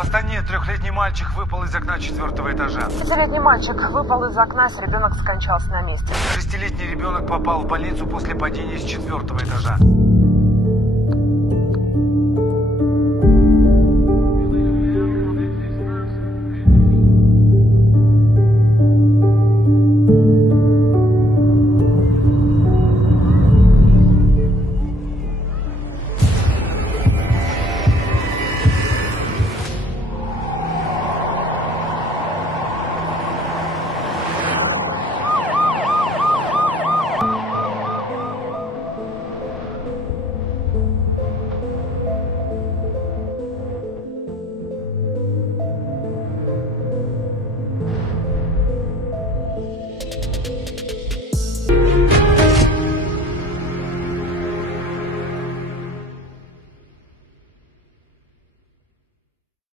В Астане трехлетний мальчик выпал из окна 4-го этажа. Пятилетний мальчик выпал из окна, ребенок скончался на месте. 6-летний ребенок попал в больницу после падения с 4-го этажа.